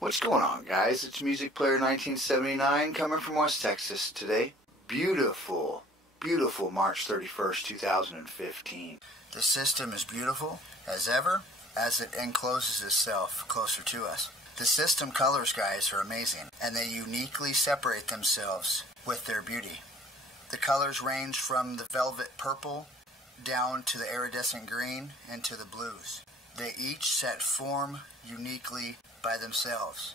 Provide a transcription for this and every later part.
What's going on, guys? It's Music Player 1979 coming from West Texas today. Beautiful, beautiful March 31st, 2015. The system is beautiful as ever as it encloses itself closer to us. The system colors, guys, are amazing, and they uniquely separate themselves with their beauty. The colors range from the velvet purple down to the iridescent green and to the blues. They each set form uniquely by themselves.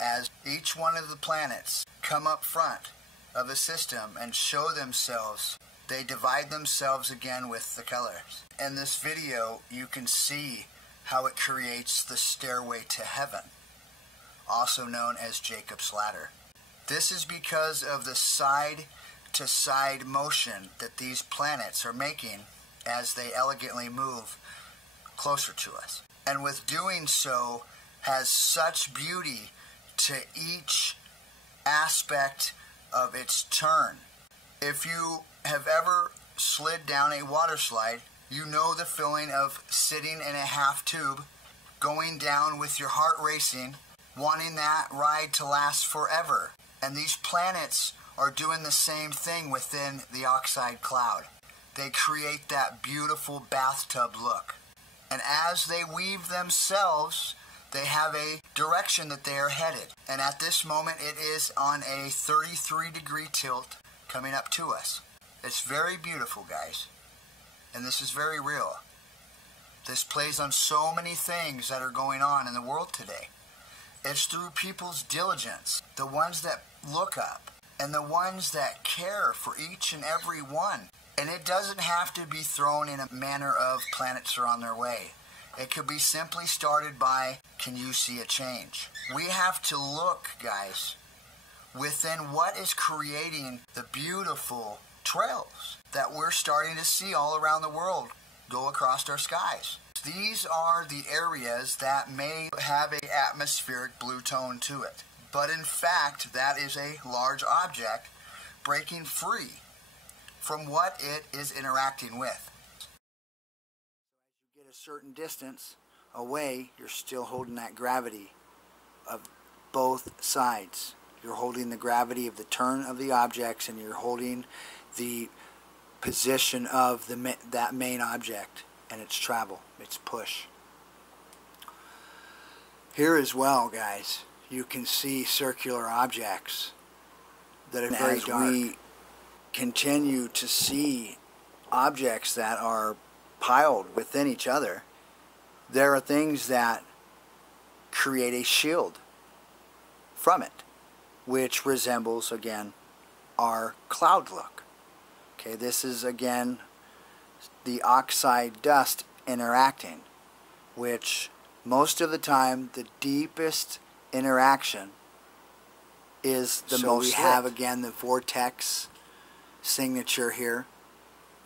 As each one of the planets come up front of the system and show themselves, they divide themselves again with the colors. In this video, you can see how it creates the stairway to heaven, also known as Jacob's Ladder. This is because of the side-to-side motion that these planets are making as they elegantly move closer to us. And with doing so, has such beauty to each aspect of its turn. If you have ever slid down a water slide, you know the feeling of sitting in a half tube, going down with your heart racing, wanting that ride to last forever. And these planets are doing the same thing within the oxide cloud. They create that beautiful bathtub look. And as they weave themselves, they have a direction that they are headed. And at this moment, it is on a 33-degree tilt coming up to us. It's very beautiful, guys. And this is very real. This plays on so many things that are going on in the world today. It's through people's diligence, the ones that look up, and the ones that care for each and every one. And it doesn't have to be thrown in a manner of planets are on their way. It could be simply started by, can you see a change? We have to look, guys, within what is creating the beautiful trails that we're starting to see all around the world go across our skies. These are the areas that may have an atmospheric blue tone to it. But in fact, that is a large object breaking free from what it is interacting with. As you get a certain distance away, you're still holding that gravity of both sides. You're holding the gravity of the turn of the objects, and you're holding the position of that main object and its travel, its push. Here as well, guys, you can see circular objects that are very dark. As we continue to see objects that are piled within each other, there are things that create a shield from it, which resembles, again, our cloud look. Okay, this is, again, the oxide dust interacting, which most of the time the deepest interaction is the most lit. So we have, again, the vortex signature here,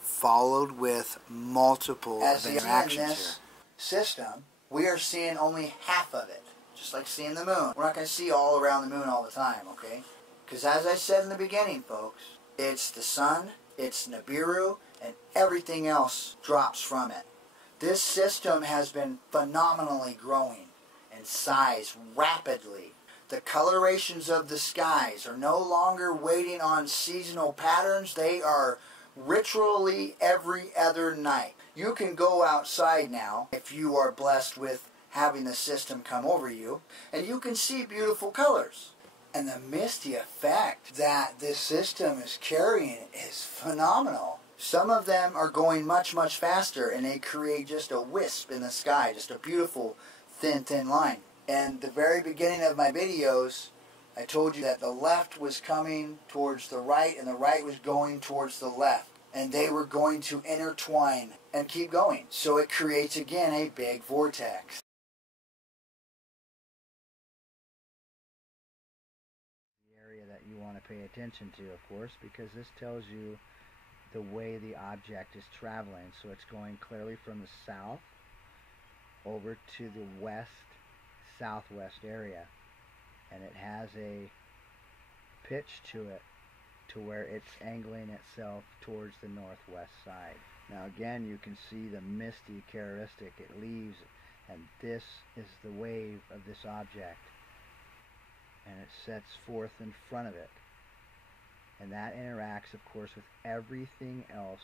followed with multiple interactions here. System, we are seeing only half of it, just like seeing the moon. We're not going to see all around the moon all the time, okay? Because as I said in the beginning, folks, it's the sun, it's Nibiru, and everything else drops from it. This system has been phenomenally growing in size rapidly. The colorations of the skies are no longer waiting on seasonal patterns. They are ritually every other night. You can go outside now, if you are blessed with having the system come over you, and you can see beautiful colors. And the misty effect that this system is carrying is phenomenal. Some of them are going much, much faster, and they create just a wisp in the sky, just a beautiful, thin line. And the very beginning of my videos, I told you that the left was coming towards the right, and the right was going towards the left. And they were going to intertwine and keep going. So it creates, again, a big vortex. That you want to pay attention to, of course, because this tells you the way the object is traveling. So it's going clearly from the south over to the west southwest area, and it has a pitch to it to where it's angling itself towards the northwest side. Now again, you can see the misty characteristic it leaves, and this is the wave of this object and it sets forth in front of it. And that interacts, of course, with everything else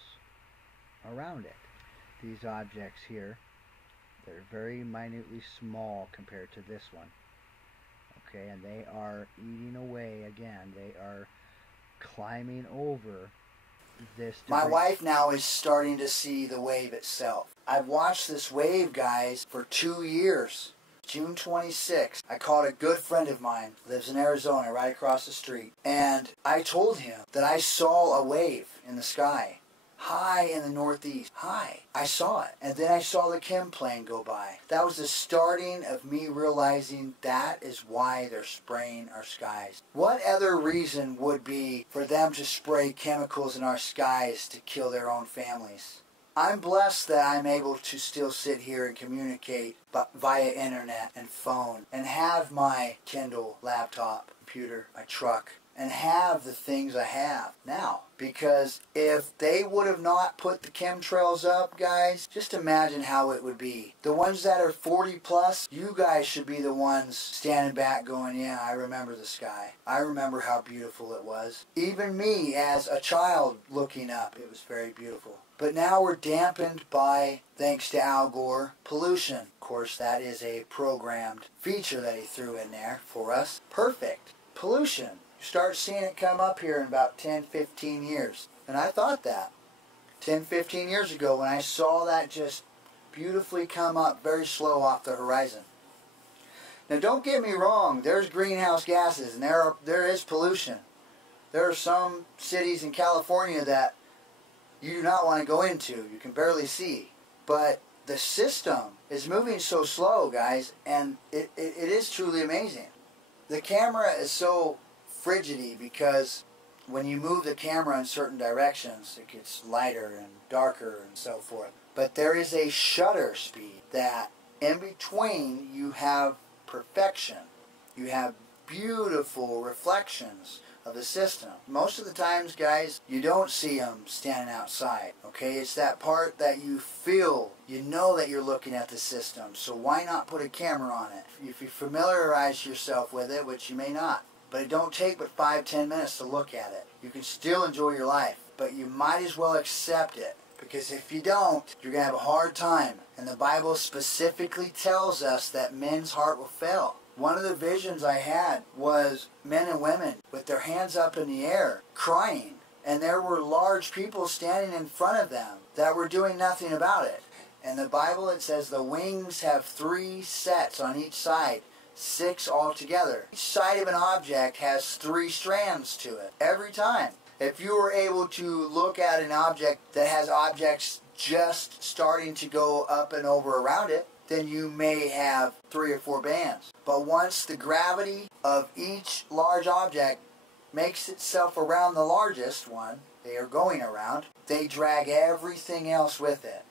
around it. These objects here, they're very minutely small compared to this one. Okay, and they are eating away again. They are climbing over this debris. My wife now is starting to see the wave itself. I've watched this wave, guys, for 2 years. June 26th, I called a good friend of mine, lives in Arizona, right across the street, and I told him that I saw a wave in the sky, high in the northeast, high. I saw it, and then I saw the chem plane go by. That was the starting of me realizing that is why they're spraying our skies. What other reason would be for them to spray chemicals in our skies to kill their own families? I'm blessed that I'm able to still sit here and communicate via internet and phone and have my Kindle, laptop, computer, my truck, and have the things I have now. Because if they would have not put the chemtrails up, guys, just imagine how it would be. The ones that are 40 plus, you guys should be the ones standing back going, yeah, I remember the sky. I remember how beautiful it was. Even me as a child looking up, it was very beautiful. But now we're dampened by, thanks to Al Gore, pollution. Of course, that is a programmed feature that he threw in there for us. Perfect. Pollution. You start seeing it come up here in about 10, 15 years. And I thought that 10, 15 years ago when I saw that just beautifully come up very slow off the horizon. Now don't get me wrong, there's greenhouse gases and there is pollution. There are some cities in California that you do not want to go into. You can barely see. But the system is moving so slow, guys, and it is truly amazing. The camera is so frigidy because when you move the camera in certain directions, it gets lighter and darker and so forth. But there is a shutter speed that in between you have perfection. You have beautiful reflections of the system. Most of the times, guys, you don't see them standing outside, okay? It's that part that you feel, you know that you're looking at the system, so why not put a camera on it? If you familiarize yourself with it, which you may not, but it don't take but 5-10 minutes to look at it. You can still enjoy your life, but you might as well accept it, because if you don't, you're going to have a hard time. And the Bible specifically tells us that men's heart will fail. One of the visions I had was men and women with their hands up in the air, crying. And there were large people standing in front of them that were doing nothing about it. In the Bible it says the wings have 3 sets on each side, 6 altogether. Each side of an object has 3 strands to it, every time. If you were able to look at an object that has objects just starting to go up and over around it, then you may have 3 or 4 bands. But once the gravity of each large object makes itself around the largest one they are going around, they drag everything else with it.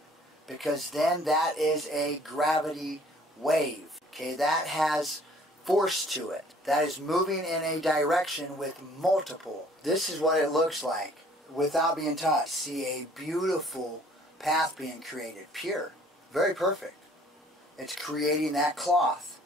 Because then that is a gravity wave. Okay, that has force to it. That is moving in a direction with multiple. This is what it looks like without being taught. See a beautiful path being created, pure, very perfect. It's creating that cloth,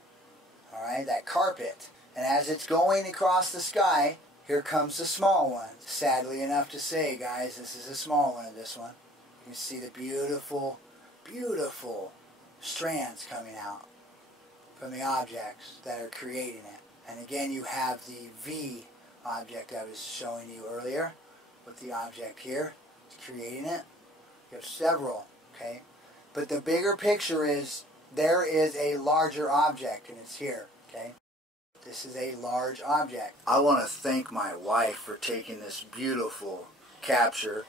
all right, that carpet. And as it's going across the sky, here comes the small one. Sadly enough to say, guys, this is a small one of this one. You can see the beautiful, beautiful strands coming out from the objects that are creating it. And again, you have the V object I was showing you earlier with the object here. It's creating it. You have several, okay? But the bigger picture is there is a larger object, and it's here, okay? This is a large object. I want to thank my wife for taking this beautiful capture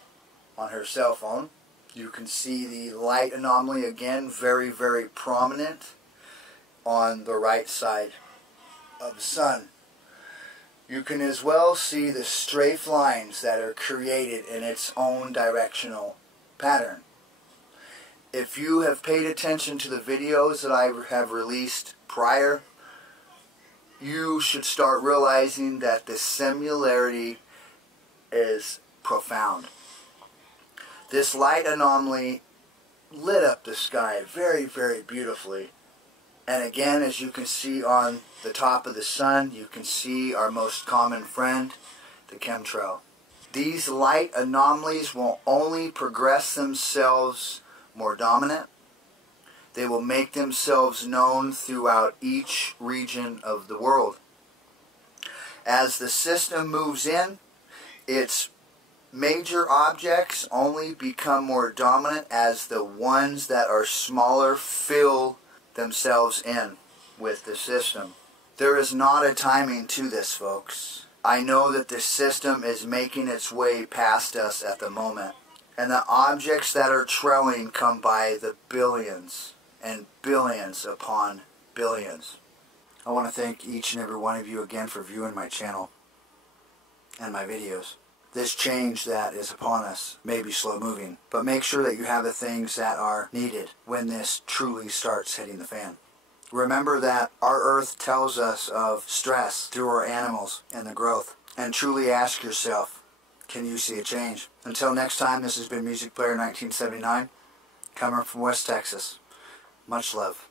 on her cell phone. You can see the light anomaly again, very, very prominent on the right side of the sun. You can as well see the strafe lines that are created in its own directional pattern. If you have paid attention to the videos that I have released prior, you should start realizing that the similarity is profound. This light anomaly lit up the sky very, very beautifully. And again, as you can see on the top of the sun, you can see our most common friend, the chemtrail. These light anomalies will only progress themselves more dominant. They will make themselves known throughout each region of the world. As the system moves in, its major objects only become more dominant as the ones that are smaller fill themselves in with the system. There is not a timing to this, folks. I know that the system is making its way past us at the moment, and the objects that are trailing come by the billions and billions upon billions. I want to thank each and every one of you again for viewing my channel and my videos. This change that is upon us may be slow moving, but make sure that you have the things that are needed when this truly starts hitting the fan. Remember that our earth tells us of stress through our animals and the growth. And truly ask yourself, can you see a change? Until next time, this has been Music Player 1979, coming from West Texas. Much love.